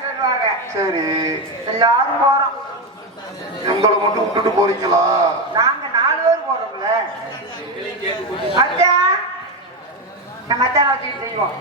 வருவாங்க சரி. எல்லாரும் போறோம். உங்களை மட்டும் விட்டுட்டு போறீங்களா? நாங்க நாலு பேர் போறோம்ல. என் மச்சான் வச்சுட்டு செய்வோம்.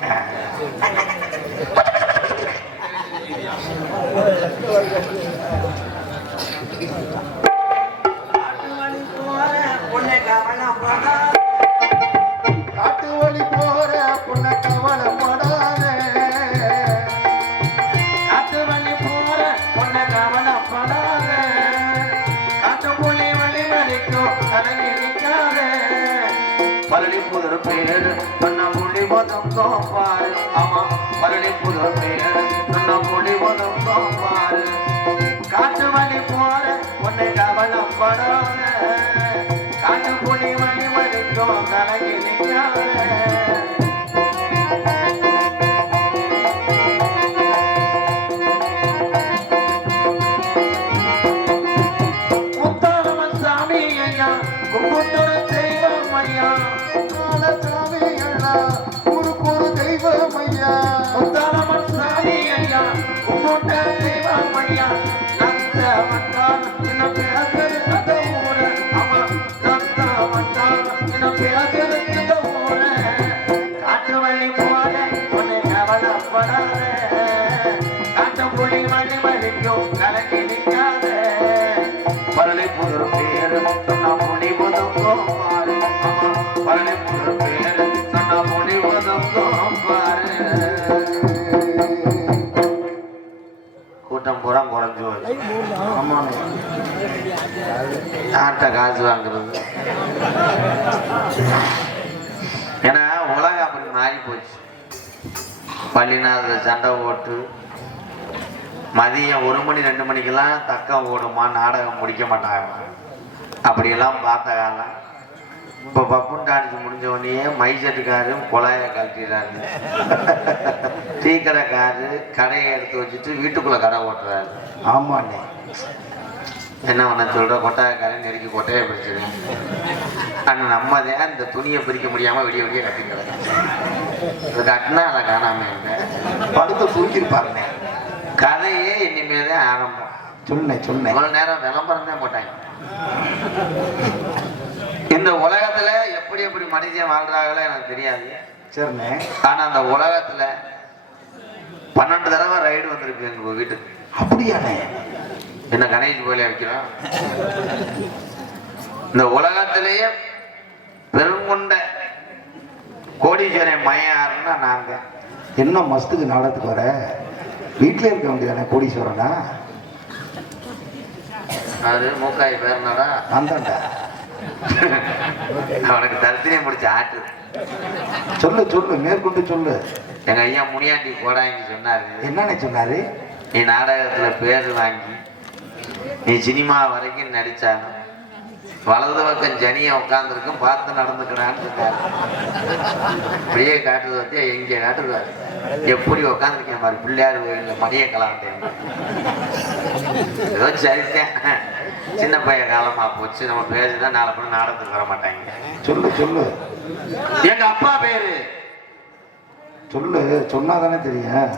நிற்காத வழி கலங்கி நிற்காத. பரளை புதர் பேர் சொன்ன மொழி பாரு. பரளை புதர் பாரு. கூட்டம் பூரா குறைஞ்சு போச்சு. யார்கிட்ட காசு வாங்குறது? ஏன்னா உலகம் அப்படி மாறி போச்சு பள்ளிநாத சண்டை ஓட்டு மதியம் ஒரு மணி ரெண்டு மணிக்கெல்லாம் தக்கம் ஓடுமா நாடகம் முடிக்க மாட்டாங்க அப்படியெல்லாம் பார்த்த காலம். இப்போ பப்புன் டான்ஸ் முடிஞ்ச உடனே மைசெட்டுக்காரும் குழாயை கழட்டிடுறாரு. டீ கடைக்காரு கடையை எடுத்து வச்சுட்டு வீட்டுக்குள்ள கடை ஓட்டுறாரு. ஆமாண்ணே என்ன பண்ண சொல்ற? கொட்டாயக்காரன் நெருக்கி கொட்டையை பிடிச்சிருக்கேன் ஆனால் நம்ம தான் இந்த துணியை பிரிக்க முடியாம விடிய விடிய கட்டி கிடக்கு. இது கட்டினா அதை காணாம இல்லை படுத்து தூக்கியிருப்பாருண்ணே கதையே இனிமேதான் ஆரம்பம். சொன்னேன் சொன்னேன். இவ்வளவு நேரம் விளம்பரம் தான் போட்டாங்க. இந்த உலகத்துல எப்படி எப்படி மனுஷன் வாழ்றாங்களோ எனக்கு தெரியாது. சரிண்ணே. ஆனா அந்த உலகத்துல பன்னெண்டு தடவை ரைடு வந்திருக்கு எங்க வீட்டுக்கு. அப்படியாண்ணே. என்ன கணேஷ் போல வைக்கிறோம். இந்த உலகத்திலேயே பெருங்கொண்ட கோடீஸ்வரன் மயாருன்னா நாங்க. என்ன மஸ்துக்கு நாடகத்துக்கு வர? வீட்டிலே இருக்க வேண்டியதானே கோடீஸ்வரனா? அது மூக்காய் பேர்னாடா தான்டா அவனுக்கு தரிசனம் முடிச்ச ஆட்டு. சொல்லு சொல்லு மேற்கொண்டு சொல்லு. எங்க ஐயா முனியாண்டி கோடாங்கி சொன்னாரு. என்னண்ணே சொன்னாரு? நீ நாடகத்துல பேர் வாங்கி நீ சினிமா வரைக்கும் நடிச்சாலும் வலது பக்கம் ஜனிய உட்காந்துருக்கும் பார்த்து நடந்துக்கிறான்னு சொன்னாரு அப்படியே காட்டுறது வந்து எங்க காட்டுறாரு. எப்படி உட்காந்துருக்கேன் மாதிரி பிள்ளையார் கோயில்ல மணிய கலாண்டேன் ஏதோ சரித்தேன் சின்ன பையன் காலமா போச்சு நம்ம பேசுதான் நாளை பண்ண நாடகத்துக்கு வர மாட்டாங்க. சொல்லு சொல்லு. எங்க அப்பா பேரு? சொல்லு சொன்னாதானே தெரியும்.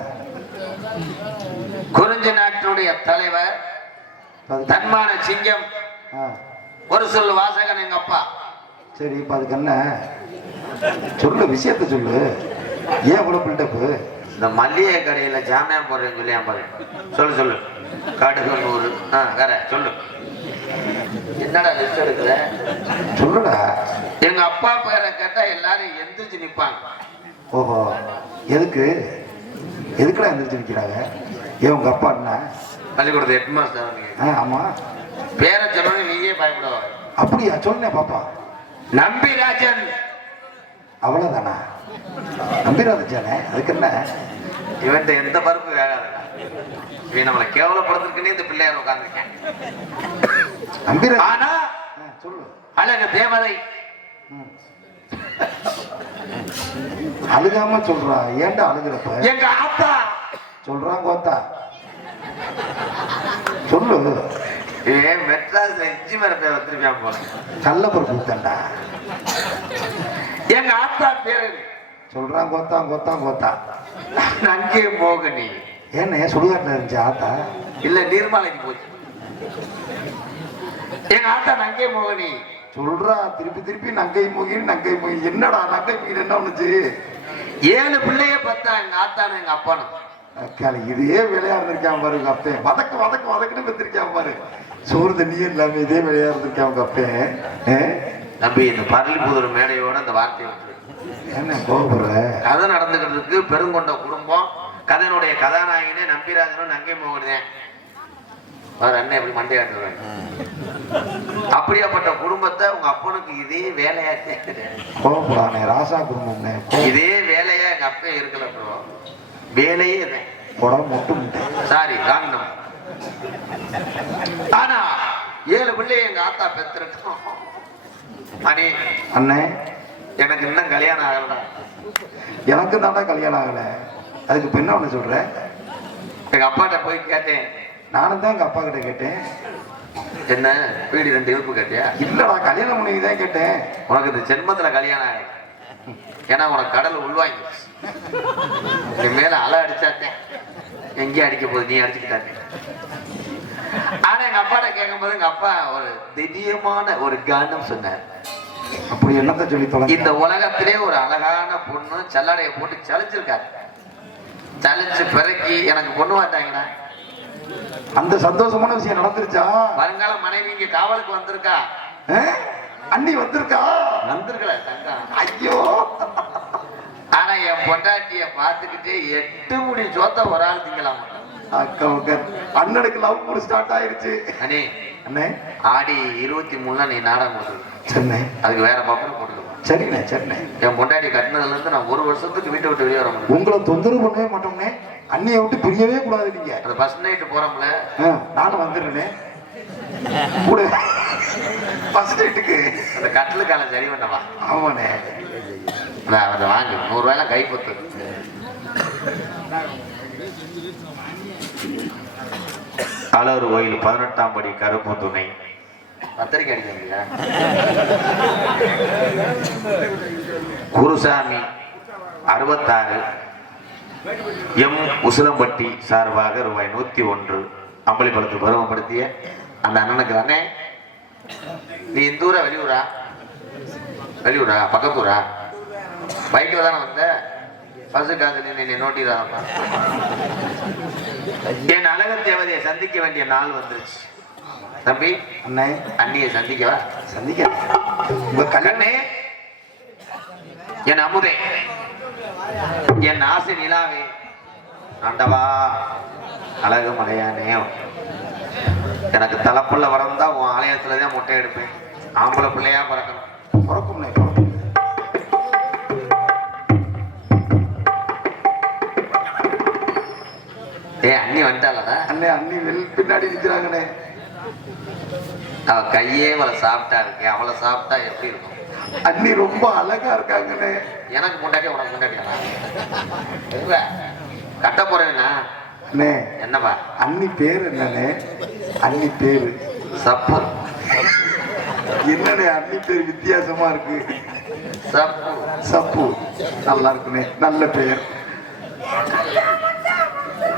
குறிஞ்சி நாட்டினுடைய தலைவர் தன்மான சிங்கம். ஆ, ஒரு சொல் வாசகன் எங்க அப்பா. சரி இப்ப அதுக்கு என்ன? சொல்லு விஷயத்த சொல்லு. ஏன் இவ்வளவு பில்டப்பு இந்த மல்லிகை கடையில ஜாமியம் போடுறேன்னு சொல்லி பாரு. சொல்லு சொல்லு. கடுகு நூறு. ஆ வேற சொல்லு. என்னடா லிஸ்ட் எடுக்கிற? சொல்லுடா. எங்க அப்பா பேரை கேட்டா எல்லாரும் எந்திரிச்சு நிப்பாங்க. ஓஹோ. எதுக்கு? எதுக்குடா எந்திரிச்சு நிற்கிறாங்க ஏன் உங்க அப்பா என்ன? பள்ளிக்கூடத்து ஹெட் மாஸ்டர் ஆமா. பேரை சொல்லணும் நீயே பயப்படுவ அப்படியா? சொல்லுனே பாப்பா. நம்பிராஜன் அவ்வளவுதானா? நம்பிராதானே அதுக்கு என்ன? இவன்ட்ட எந்த பருப்பு வேகாதுடா. இவன் நம்மளை கேவலப்படுறதுக்குன்னே இந்த பிள்ளையார் உட்காந்துருக்கேன் நம்பிரா ஆனா சொல்லு. அழகு தேவதை. அழுகாம சொல்றா. ஏன்டா அழுகுறப்ப? எங்க ஆத்தா. சொல்றான் கோத்தா. சொல்லு. இவன் மெட்ராஸ் எச்சி மேல பேர் வச்சிருக்கான் போல கள்ள பருப்பு ஊத்தண்டா எங்க ஆத்தா பேரு சொல்றான் கோத்தா கோத்தா கோத்தா நங்கே மோகனி ஏன்னு சுடுகாட்டில் இருந்துச்சு ஆத்தா? இல்ல நீர்மலைக்கு போச்சு. எங்க ஆத்தா நங்கே மோகனி சொல்றா திருப்பி திருப்பி நங்கை முகின் நங்கை முகின் என்னடா நங்கை முகின் என்ன ஒண்ணுச்சு? ஏழு பிள்ளைய பார்த்தா எங்க ஆத்தானும் எங்க அப்பானும். இதே இருந்திருக்கான் பாரு உங்க அப்பேன் வதக்கு வதக்கு வதக்குன்னு வச்சிருக்கான் பாரு. சோறு தண்ணியே இல்லாம இதே வேலையா இருந்திருக்கான் அப்பேன் ஆ? தம்பி இந்த பரளிபுதூர் மேடையோட இந்த விட்டுரு. என்ன கோபுற கதை நடந்துக்கிறதுக்கு பெருங்கொண்ட குடும்பம். கதையினுடைய கதாநாயகனே நம்பிராஜனும் நங்கை மோகனேன் அவர் அண்ணன் எப்படி மண்டையாட்டுறாங்க அப்படியாப்பட்ட குடும்பத்தை உங்க அப்பனுக்கு இதே வேலையா கோபுறானே ராசா குடும்பம்னே. இதே வேலையா எங்க அப்பா இருக்கல ப்ரோ வேலையே இதான் புடம் மொட்டு முட்டை சாரி காந்தம் ஆனா ஏழு பிள்ளைய எங்க ஆத்தா பெத்திருக்கோம். மணி அண்ணே. எனக்கு இன்னும் கல்யாணம் ஆகல. எனக்கு தானே கல்யாணம் ஆகல. அதுக்கு இப்ப என்ன ஒண்ணு சொல்ற? எங்க அப்பாட்ட போய் கேட்டேன். நானும் தான் எங்க அப்பா கிட்ட கேட்டேன். என்ன? வீடு ரெண்டு இருப்பு கேட்டியா? இல்லடா கல்யாணம் பண்ணி தான் கேட்டேன். உனக்கு இந்த ஜென்மத்துல கல்யாணம் ஆகல. ஏன்னா உனக்கு கடல் உள்வாங்கி என் மேல அலை அடிச்சாத்தேன் எங்கேயும் அடிக்க போகுது நீ அடிச்சுக்கிட்டாங்க ஆனா எங்க அப்பாட்ட கேட்கும்போது எங்க அப்பா ஒரு திடீயமான ஒரு கானம் சொன்னார். அப்படி என்னத்த சொல்லி தொலை இந்த உலகத்திலே ஒரு அழகான பொண்ணு சல்லடையை போட்டு சலிச்சிருக்காரு. சலிச்சு பிறக்கி எனக்கு பொண்ணு பார்த்தாங்கண்ணா அந்த சந்தோஷமான விஷயம் நடந்துருச்சா? வருங்கால மனைவி இங்க காவலுக்கு வந்திருக்கா? அண்ணி வந்திருக்கா? வந்திருக்கல தங்கம். ஐயோ. ஆனா என் பொண்டாட்டிய பார்த்துக்கிட்டே எட்டு முடி சோத்த ஒரு ஆள் திங்கலாம்? அக்கா அண்ணனுக்கு லவ் கூட ஸ்டார்ட் ஆயிருச்சு. அண்ணே அண்ணே. ஆடி இருபத்தி மூணுல நீ நாடகம் போட்டுருக்க சரிண்ணே அதுக்கு வேற பக்கம் போட்டுருக்கோம் சரிண்ணே சரிண்ணே என் பொண்டாட்டி கட்டினதுல இருந்து நான் ஒரு வருஷத்துக்கு வீட்டை விட்டு வெளியே வர முடியும் உங்களை தொந்தரவு பண்ணவே மாட்டோம்னே அண்ணியை விட்டு பிரியவே கூடாது நீங்க. அந்த ஃபர்ஸ்ட் நைட்டு போறோம்ல. நானும் வந்துடுறேனே ஃபர்ஸ்ட் அந்த கட்டிலு காலம் சரி பண்ணவா? ஆமாண்ணே. நான் அதை வாங்கு. நூறு வேலை கை ஆலூர் கோயில் பதினெட்டாம் படி கருப்பு துணை. பத்திரிக்கை அடிக்கிறீங்களா? குருசாமி அறுபத்தாறு. எம். உசிலம்பட்டி சார்பாக ரூபாய் நூத்தி ஒன்று. அம்பளிப்படத்துக்கு பருவப்படுத்திய அந்த அண்ணனுக்கு தானே? நீ இந்த ஊரா வெளியூரா வெளியூரா பக்கத்தூரா பைக்கில் தானே வந்த? பஸ்ஸு காசு நீ நோட்டிடாதப்பா என் அழகர் தேவதையை சந்திக்க வேண்டிய நாள் வந்துருச்சு. தம்பி அண்ணே. அண்ணியை சந்திக்கவா? சந்திக்க. உங்க கல்யாணம் கண்ணே என் அமுதே. என் ஆசை நிலாவே. ஆண்டவா அழகு மலையானே. எனக்கு தலைப்புள்ள வரந்தா உன் ஆலயத்துல தான் முட்டை எடுப்பேன். ஆம்பளை பிள்ளையா பிறக்கணும். பிறக்கும் ஏ அண்ணி வந்துட்டாளடா அண்ணே அண்ணி வெள் பின்னாடி நிக்கிறாங்கண்ணே. அவ கையே அவளை சாப்பிட்டா இருக்கு அவளை சாப்பிட்டா எப்படி இருக்கும்? அண்ணி ரொம்ப அழகா இருக்காங்கண்ணே. எனக்கு முன்னாடி உனக்கு முன்னாடி கட்ட போறேன்னா அண்ணே. என்னப்பா? அண்ணி பேரு என்னண்ணே? அண்ணி பேரு. சப்பு. என்னடே அண்ணி பேர் வித்தியாசமா இருக்கு? சப்பு. சப்பு. நல்லா இருக்குனே நல்ல பெயர்.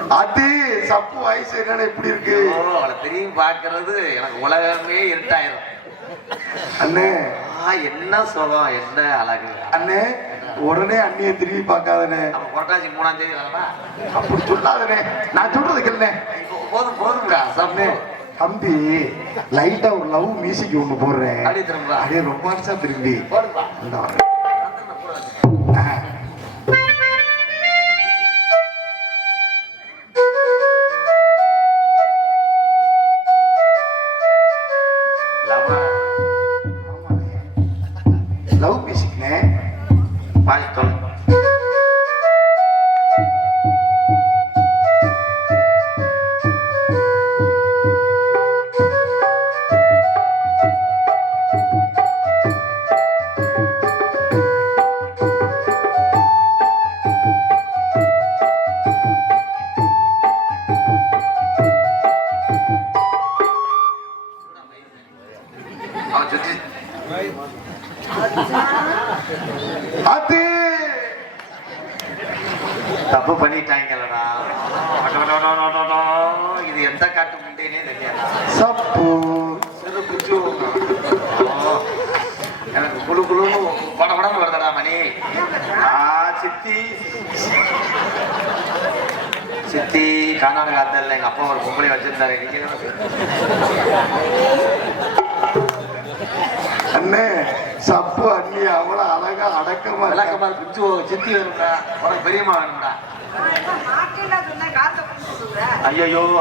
அது சப்பு வயசு என்னடா இப்படி இருக்கு? அவளை திரும்பி பார்க்கறது எனக்கு உலகமே இருட்டாயிரும். அண்ணே. என்ன சுகம் என்ன அழகு. அண்ணே உடனே அண்ணிய திரும்பி பார்க்காதனே. புரட்டாசி மூணாம் தேதி அப்படி சொல்லாதனே. நான் சொல்றது இப்போ போதும் போதும்டா அண்ணே சப்பு தம்பி லைட்டா ஒரு லவ் மியூசிக் ஒண்ணு போடுறேன். அப்படியே அப்படியே ரொமான்ஸா திரும்பி. போடுப்பா.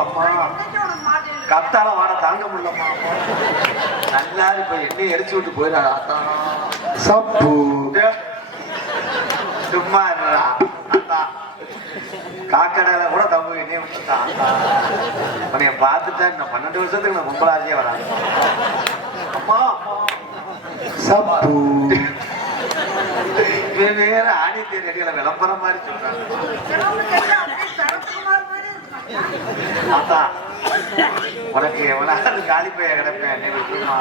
அம்மா கத்தால வாட தாங்க முடியலம்மா நல்லா இப்ப எண்ணெய் எரிச்சு விட்டு போயிடாத அத்தான் சப்பு. சும்மா காக்கடையில கூட தம்பு எண்ணெய் விட்டுட்டான் உன்னைய பார்த்துட்டா இந்த பன்னெண்டு வருஷத்துக்கு நான் பொம்பளாச்சியே வராது. அம்மா சப்பு. வேற ஆடித்தேர் அடிகளை விளம்பரம் மாதிரி சொல்றாங்க சிலவங்க கேட்டா அப்படியே சரத்குமார் மாதிரி இருப்பாங்க அத்தா உனக்கு எவனாவது காலி பைய கிடப்பேன் நீ விட்டுமா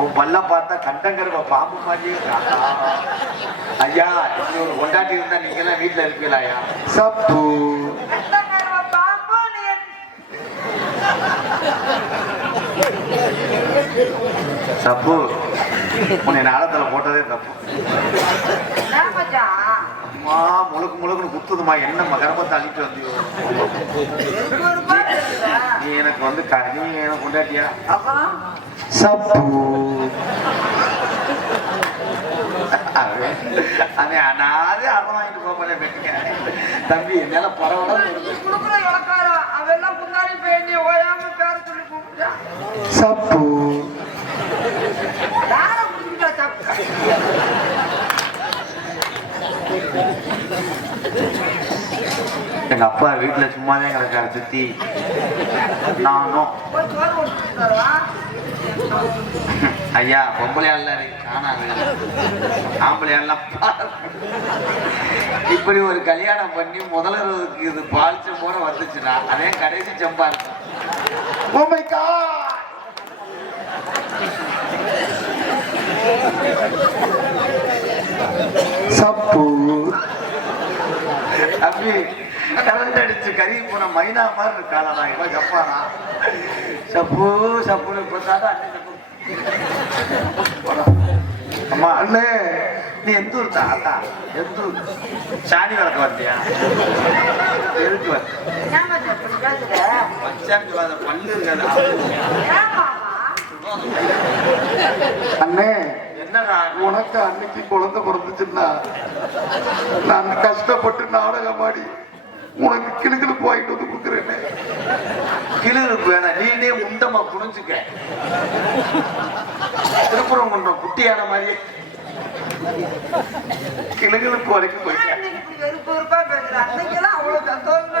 உன் பல்ல பார்த்தா கண்டங்கருவ பாம்பு மாதிரியே ஐயா இப்படி ஒரு கொண்டாட்டி இருந்தா நீங்க எல்லாம் வீட்டுல இருப்பீங்களா ஐயா? சப்பு. தப்பு உன்னை நாளத்துல போட்டதே தப்பு. அம்மா முழுக்கு முழுக்குன்னு குத்துதுமா என்ன கர்ப்பத்தை அழிட்டு வந்தியோ? நீ எனக்கு வந்து நீ எனக்கு கொண்டாட்டியா? சப்பு. அவன் அனாதே அறம் வாங்கிட்டு போக பெற்றுக்க தம்பி என்னால பரவாயில்ல அவெல்லாம் முன்னாடி போய் நீ ஓயாம பேர சொல்லி கூப்பிட்டா சப்பு. யார எங்க அப்பா வீட்டுல சும்மாதான் கிடக்காரு சுத்தி. நானும். ஐயா பொம்பளை ஆள்ல காணாது ஆம்பளை ஆள்லாம் இப்படி ஒரு கல்யாணம் பண்ணி முதல்வருக்கு இது பாலிச்ச செம்போட வந்துச்சுன்னா அதே கடைசி செம்பா இருக்கும். Oh ஓ சப்பு. அப்படி கரண்ட் அடிச்சு கறி போன மைனா மாதிரி இருக்காளா இவன் கப்பானா சப்பு சப்புன்னு போட்டாடா அம்மா அண்ணே நீ எந்த ஊர் தாத்தா எந்த ஊர்? சாணி வளர்க்க வந்தியா எதுக்கு சொல்லாத பல்லு இருக்காது அண்ணே என்னடா? உனக்கு அன்னைக்கு குழந்தை பிறந்துச்சுன்னா நான் கஷ்டப்பட்டு நாடகம் ஆடி உனக்கு கிளுக்கிழு வாங்கிட்டு வந்து கொடுக்குறேனே. கிளிருக்கு வேணாம் நீனே முண்டமா புரிஞ்சுக்க. திருப்புறம் கொண்ட குட்டியான மாதிரியே. கிளுகளுக்கு வரைக்கும் போயிட்டேன். வெறுப்பு வெறுப்பா பேசுற அன்னைக்கெல்லாம் அவ்வளவு சந்தோஷமா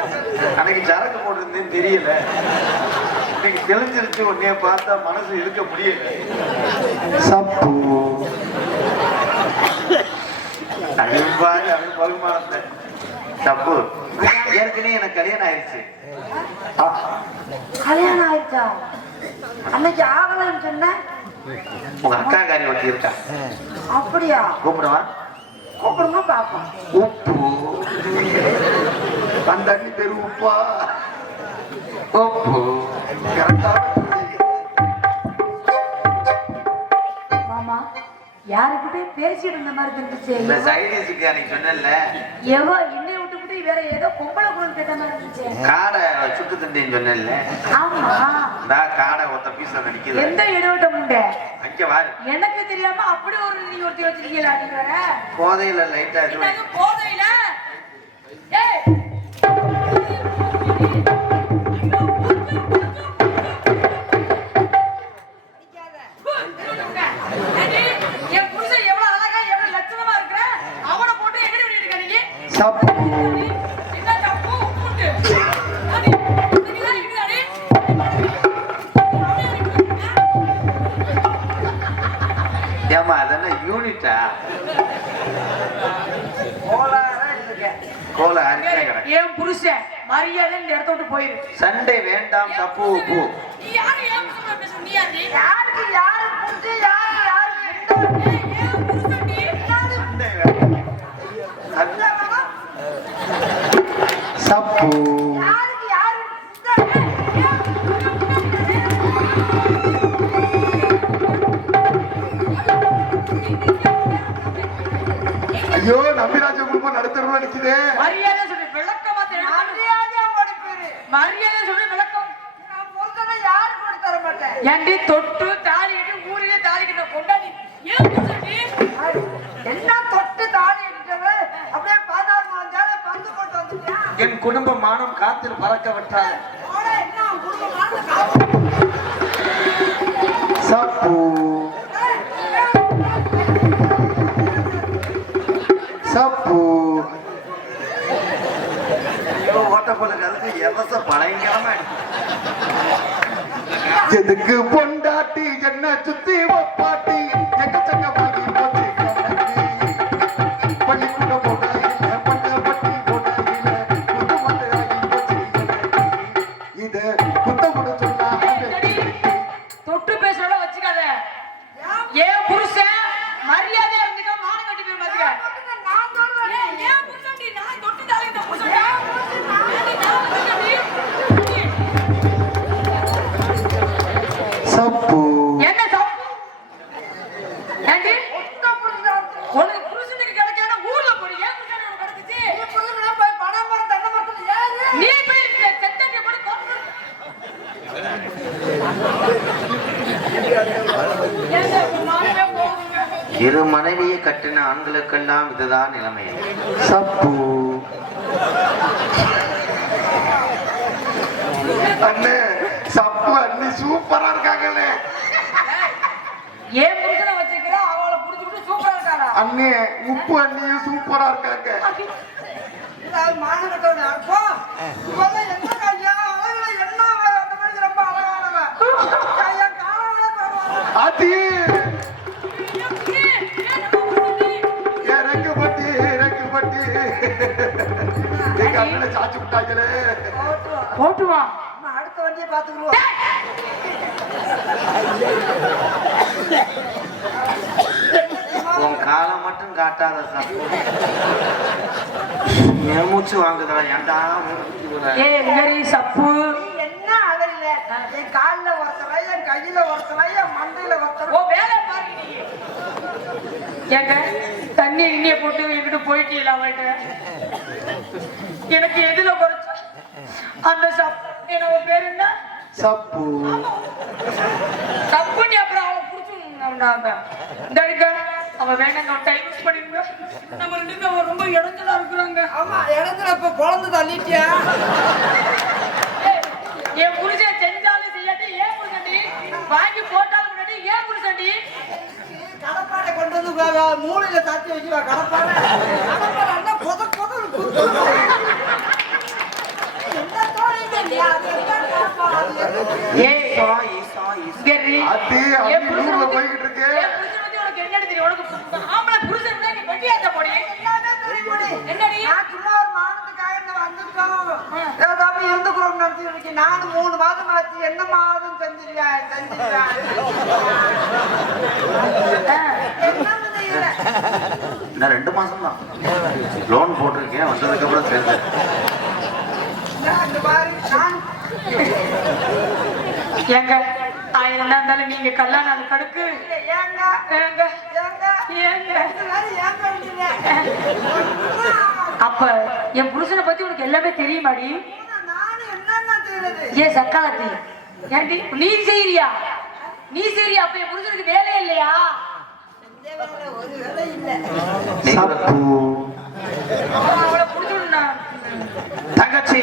அன்னைக்கு சரக்கு போட்டிருந்தேன்னு தெரியல. இன்னைக்கு தெளிஞ்சிருச்சு உன்னைய பார்த்தா மனசு இருக்க முடியல. சப்பு அழும்பாய் அவன் பகுமானத்தை தப்பு ஏற்கனவே எனக்கு கல்யாணம் ஆயிடுச்சு ஆ, கல்யாணம் ஆயிடுச்சா அன்னைக்கு ஆகலன்னு சொன்ன? உங்க அக்கா காரி ஒருத்தி இருக்கா? அப்படியா? கூப்பிடவா? கூப்பிடுங்க பாப்போம் உப்பு அந்த அண்ணி பேரு உப்பா உப்பு கரெக்டா மாமா யாருக்கிட்டே பேசிட்டு இருந்த மாதிரி இருந்துச்சு சைடிஸுக்கு அன்னைக்கு சொன்னேன்ல. எவோ என்னை வேற ஏதோ பொம்பளை குரல் கேட்ட மாதிரி இருந்துச்சு. காடை சுட்டு திண்டேன்னு சொன்னேன்ல. ஆமா. நான் காடை ஒத்த பீஸ் அந்த நிக்குது. எந்த இடவிட்ட முண்டை? அங்க வாரு. எனக்கு தெரியாம அப்படி ஒரு நீ ஒருத்தி வச்சிருக்கீங்களா வேற? போதையில லைட்டா போதையில? ஏய்! ஏன் புருஷன் நீ யாரு சப்பு யாருக்கு யாரு ஐயோ நம்பிராஜ குடும்பம் நடுத்தருவா நிக்குதே மரியாதை சொல்லி விளக்கமா படிப்பேரு மரியாதை சொல்லி விளக்கம் நான் பொறுத்ததை யாருக்கு கூட ஏண்டி தொட்டு தாலி கட்டி ஊரிலே தாலி கட்ட கொண்டாடி? என்ன தொட்டு தாலி அப்படியே மாதம் ஜால பங்கு போட்டு வந்துட்டியா? என் குடும்ப மானம் காத்தில் பறக்க காப்பு சப்பு. சப்பு. ஓட்டப்போலுக்கு அதுக்கு எவச பயங்கரமா எதுக்கு பொண்டாட்டி என்ன சுத்தி வைப்ப? அது இறக்குப்பட்டி இறக்குப்பட்டி எங்க அண்ணனை சாச்சு விட்டாங்களே. போட்டு வா அடுத்த வண்டியை பாத்துக்குருவோம் உன் காலம் மட்டும் காட்டாத சாப்பு என் மூச்சு வாங்குதடா ஏன்டா சப்பு என்ன அழகில என் கால்ல ஒருத்தரை என் கையில ஒருத்தரை என் மண்டையில ஒருத்தரை ஓ வேலை பாருங்க ஏங்க தண்ணி இங்கே போட்டு எங்கிட்ட போயிட்டீங்களா அவன்கிட்ட எனக்கு எதுல குறைச்ச அந்த சப் என்னோட பேர் என்ன? சப்பு. நீ அப்புறம் அவன் புடிச்சு இந்த அடிக்க அவன் வேணாங்க டைம் யூஸ் பண்ணிருங்க நம்ம ரெண்டு பேரும் அவன் ரொம்ப இடத்துல இருக்கிறாங்க. ஆமா இடத்துல இப்ப குழந்தை தள்ளிட்டியா? ஏய், என் சும்மா ஒரு மானத்துக்காக இங்க வந்துட்டோம். ஏதாவது இருந்துக்கிறோம் நினைச்சு நானும் மூணு மாதம் ஆச்சு என்ன மாதம் என்னன்னு தெரியல இன்னும் ரெண்டு மாசம் தான் லோன் போட்டிருக்கேன் வந்ததுக்கு அப்புறம் சேர்ந்து அந்த மாதிரி ஏங்க ஆயிரம் தான் இருந்தாலும் நீங்க கல்யாணம் அது கடுக்கு. ஏங்க ஏங்க. அப்ப என் புருஷனை பத்தி உனக்கு எல்லாமே தெரியுமாடி? ஏன் சக்காலத்தி? ஏன்டி நீ செய்யறியா நீ செய்யறியா அப்ப என் புருஷனுக்கு வேலையே இல்லையா? தங்கச்சி.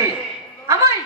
அம்மாய்.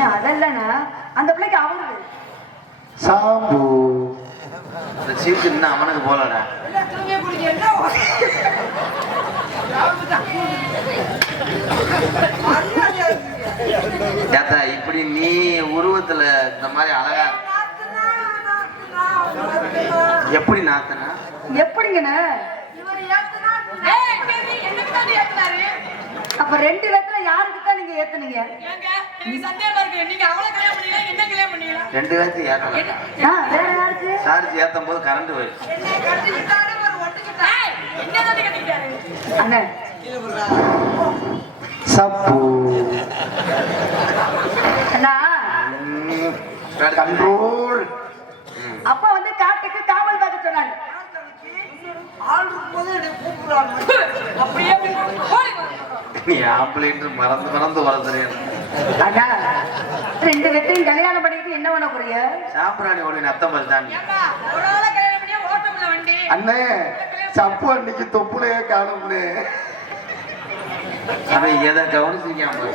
அண்ணா அதல்லண்ணா அந்த பிள்ளைக்கு அவருது சாம்பு இந்த சீட்டு இன்னும் அவனுக்கு போலடா. ஏத்தா இப்படி நீ உருவத்துல இந்த மாதிரி அழகா. எப்படி நாத்தனா எப்படிங்கண்ணா? அப்ப ரெண்டு இடத்துல ஏத்துனீங்க? ஏங்க, எனக்கு சந்தேகமா இருக்கு. நீங்க அவளை கல்யாணம் பண்ணீங்களா, என்ன கல்யாணம் பண்ணீங்களா? ரெண்டு பேர்த்து ஏத்தலாம் ஆ, வேற யாருக்கு? சார்ஜ் ஏத்தும் போது கரண்ட் போயிடுச்சு. என்னை ஒரு என்ன? அண்ணா. சப்பு. அண்ணா. கண்ட்ரோல். அப்பா வந்து காட்டுக்கு காவல் பார்க்க சொன்னாங்க ஆள் மறந்து மறந்து வளர்த்துறேன் அண்ணா ரெண்டு வெத்தையும் கல்யாணம் பண்ணிட்டு என்ன பண்ண போறீங்க? சாம்பிராணி ஒளி அத்தம் அண்ணே சப்பு அன்னைக்கு தொப்புலையே காணும்னு. அவன் எதை கவனிச்சிக்காம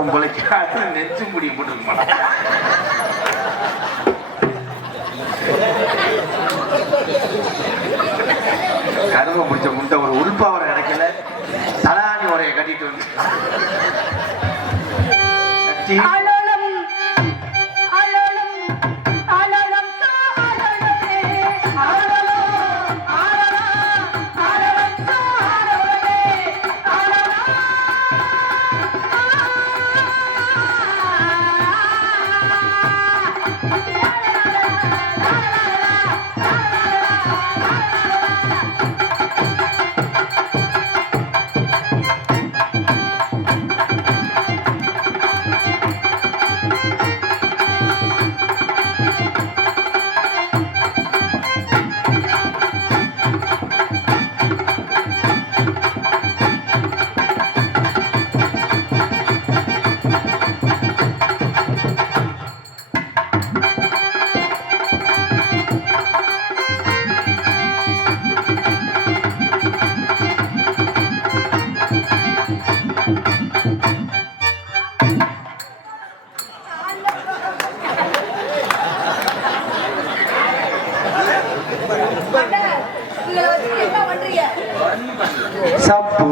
பொம்பளைக்கு அது நெஞ்சு முடிய போட்டுருக்க மாட்டாங்க சப்பு.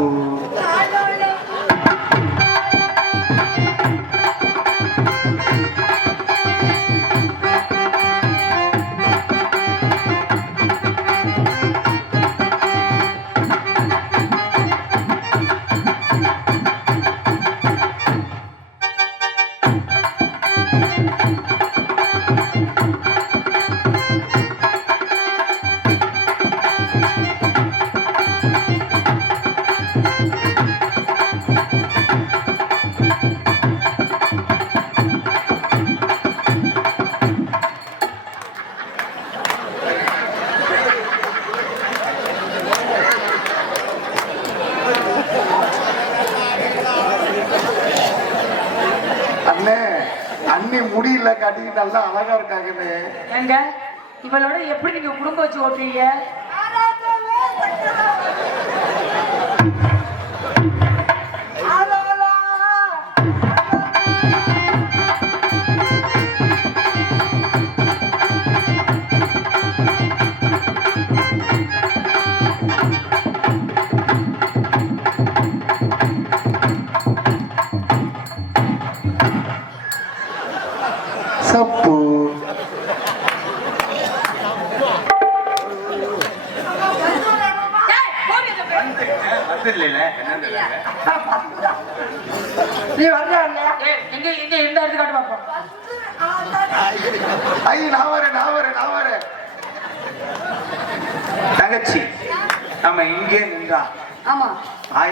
இவளோட எப்படி நீங்க குடும்பம் வச்சு ஓட்டுவீங்க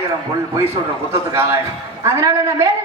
ஆயிரம் பொய் சொல்ற குத்தத்துக்கு ஆளாயிரம் அதனால நான் வேலை